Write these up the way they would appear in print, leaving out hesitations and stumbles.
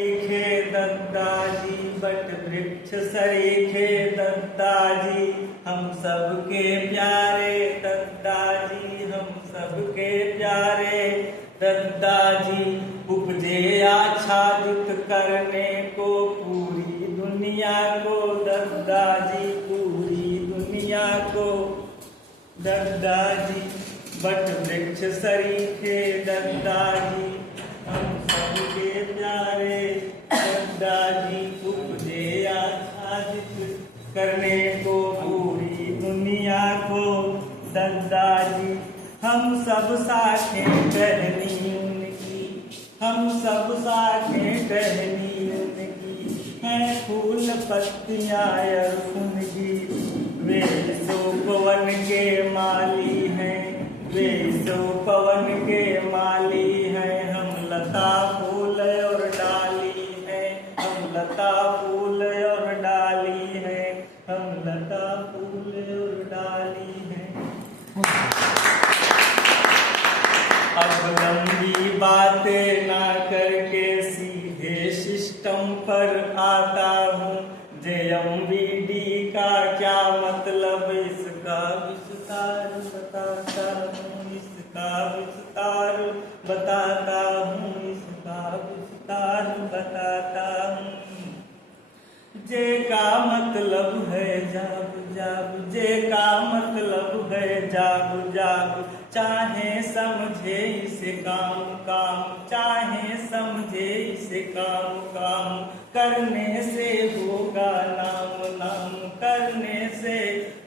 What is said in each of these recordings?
सरीखे Daddaji but वृक्ष सरीखे दद्दाजी हम सबके प्यारे दद्दाजी हम सबके प्यारे दद्दाजी उपजे आच्छादित करने को पूरी दुनिया को दद्दाजी पूरी दुनिया को दद्दाजी बट वृक्ष सरीखे दद्दाजी हम सबके प्यारे दद्दाजी उपजे आच्छादित करने को पूरी दुनिया को दद्दाजी हम सब साखें टहनी उनकी हम सब साखें टहनी उनकी हैं फूल पत्तियां उनकी वे सो पवन के माली हैं वे सो पवन के माली हैं हम लता फूल और डाली है हम लता फूल और डाली है हम लता फूल और डाली है। अब लंबी बातें ना करके सीधे सिस्टम पर आता हूँ JMVD का क्या मतलब इसका विस्तार बताता हूँ इसका विस्तार बताता हूँ इसका विस्तार बताता हूँ। जे का मतलब है जाब जाब जे का मतलब है जाब जाब चाहे समझे इसे काम काम चाहे समझे इसे काम काम करने से होगा नाम नाम करने से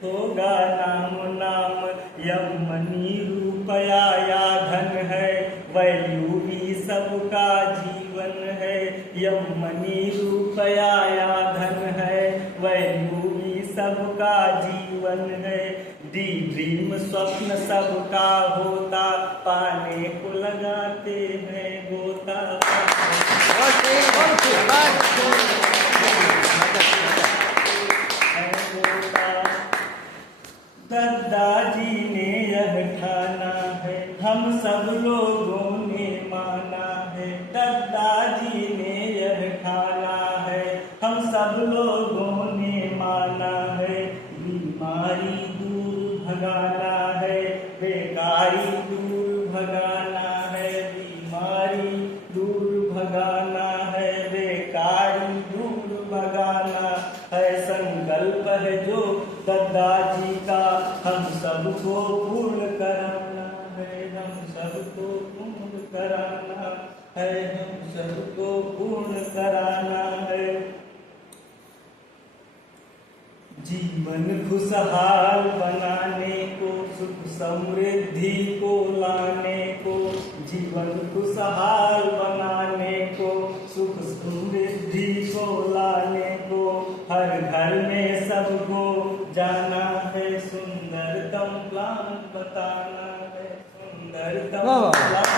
होगा नाम नाम। यम मनी रुपया या धन है वैल्यू भी सबका जीवन है यम मनी रुपया या धन है वैल्यू भी सबका जीवन है। ड्रीम स्वप्न सबका होता पाने को लगाते हैं गोता। दद्दाजी ने यह ठाना है हम सब लोगों ने माना है दद्दाजी ने यह ठाना है हम सब लोगों ने माना है। बीमारी दूर भगाना है बेकारी दूर भगाना है बीमारी दूर भगाना है बेकारी दूर भगाना है। संकल्प है जो दद्दाजी का हम सबको पूर्ण कराना है हम सबको पूर्ण कराना है हम सबको पूर्ण कराना है। जीवन खुशहाल बनाने को सुख समृद्धि को लाने को जीवन खुशहाल बनाने को सुख समृद्धि को लाने को हर घर में सबको जाना है सुंदरतम प्लान बताना है सुंदरतम प्लान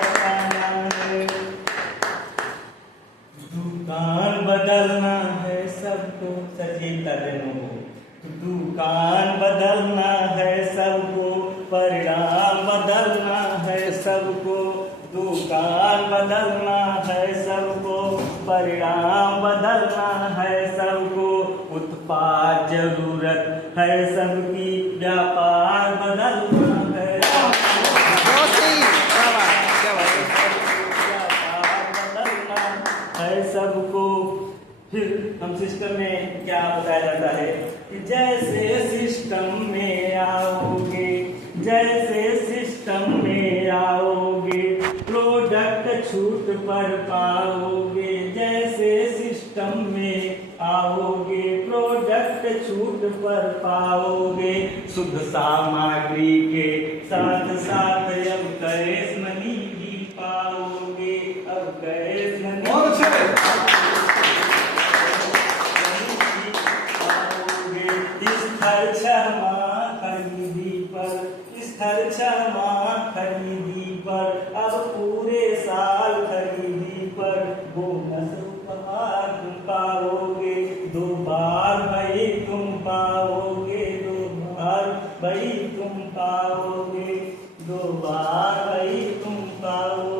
बताना है। दुकान बदलना है सबको सचेता जनों को दुकान बदलना है सबको परिणाम बदलना है सबको दुकान बदलना है सबको परिणाम बदलना है सबको। उत्पाद जरूरत है सबकी व्यापार बदलना है सबको। फिर हम सिस्टम में क्या बताया जाता है कि जैसे सिस्टम में आओगे जैसे सिस्टम में आओगे प्रोडक्ट छूट पर पाओगे जैसे सिस्टम में आओगे प्रोडक्ट छूट पर पाओगे। शुद्ध सामग्री के साथ साथ अब कैश मनी भी पाओगे अब कैश मनी खरीदी पर अब पूरे साल खरीदी पर बोनस उपहार तुम पाओगे 2 बार भाई तुम पाओगे 2 बार भाई तुम पाओगे 2 बार भाई तुम पाओगे।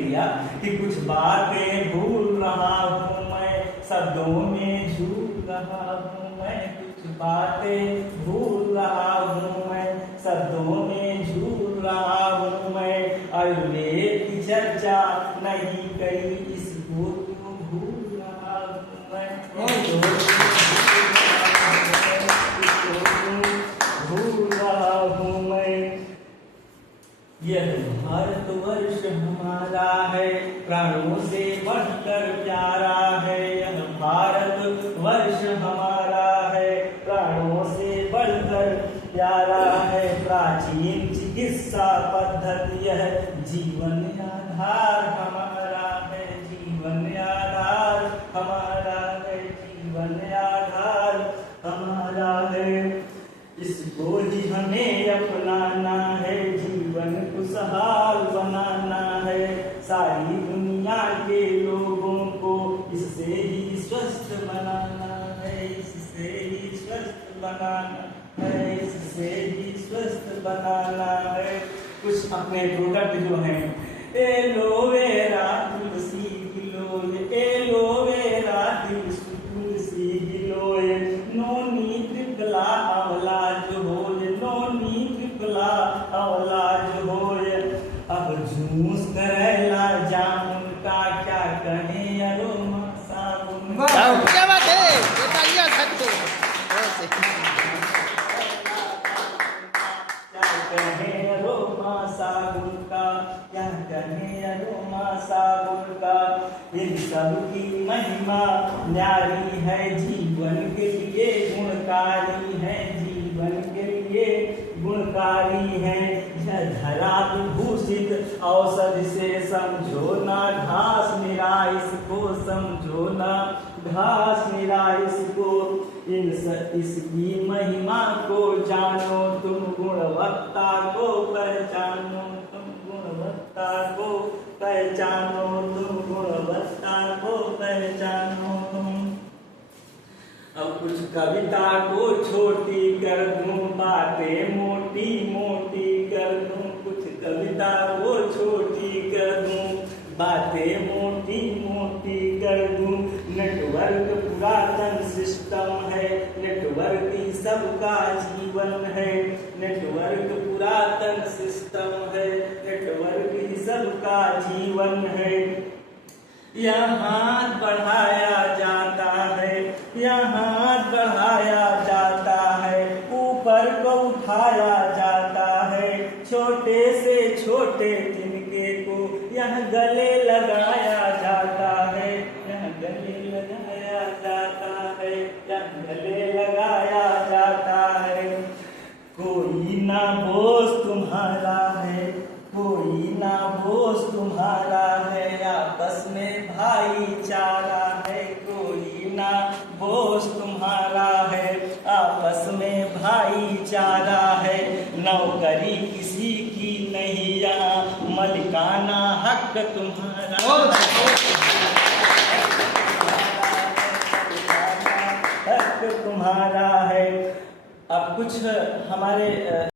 दिया कि कुछ बातें भूल रहा हूँ मैं, शब्दों में झूल रहा हूँ मैं, कुछ बातें भूल रहा हूँ मैं, शब्दों में झूल रहा हूँ मैं। आयुर्वेद की चर्चा नहीं करी, इसको क्यों भूल रहा हूँ मैं, भूल रहा हूँ मैं। यह भारतवर्ष हमारा है, प्राणों से बढ़कर प्यारा है। यह भारतवर्ष हमारा है, प्राणों से बढ़कर प्यारा है। प्राचीन चिकित्सा पद्धति यह जीवन आधार हमारा है, जीवन आधार हमारा है, जीवन आधार हमारा है। इसको ही हमें अपनाना है, जीवन खुशहाल बनाना है। सारी दुनिया के लोगों को इससे ही स्वस्थ बनाना है, इससे ही स्वस्थ बनाना है, इससे ही स्वस्थ बनाना है। कुछ अपने प्रोडक्ट जो हैं, एलोवेरा तुलसी गिलोय, एलोवेरा तुलसी गिलोय, नोनी त्रिफला आंवला जो होय, नोनी त्रिफला आंवला जो होय। अब जूस करेला जामुन का क्या कहें, अरोमा साबुन का। क्या बात है, बताइए सकते साबुन का, क्या कहें अरोमा साबुन का। इन सब की महिमा न्यारी है, जीवन के लिए गुणकारी है, जीवन के लिए गुणकारी है। यह धरा विभूषित औषधि से समझो ना घास निरा, इसको समझो ना घास निरा इसको। इसकी महिमा को जानो तुम, गुणवत्ता को पहचानो तुम, गुणवत्ता को पहचानो तुम, गुणवत्ता को पहचानो तुम। अब कुछ कविता को छोटी कर दूं, बातें मोटी मोटी कर दूं। कुछ कविता को छोटी कर दूं, बातें मोटी मोटी कर दूं। नेटवर्क पुरातन सिस्टम है, नेटवर्क ही सबका जीवन है। नेटवर्क पुरातन सिस्टम है, नेटवर्क ही सबका जीवन है। यहाँ बढ़ाया जाता है, यहाँ बढ़ाया जाता है, ऊपर को उठाया जाता है। छोटे से छोटे तिनके को यहाँ गले लगाया जाता है, यहाँ गले लगाया जाता है, यहाँ गले लगाया जाता है। कोई ना बोझ तुम्हारा है, कोई ना बोझ तुम्हारा है, आपस में भाईचारा है। कोई ना बोझ तुम्हारा है, आपस में भाईचारा है। नौकरी किसी की नहीं, यहाँ मलिकाना हक तुम्हारा, हक तुम्हारा है। अब कुछ हमारे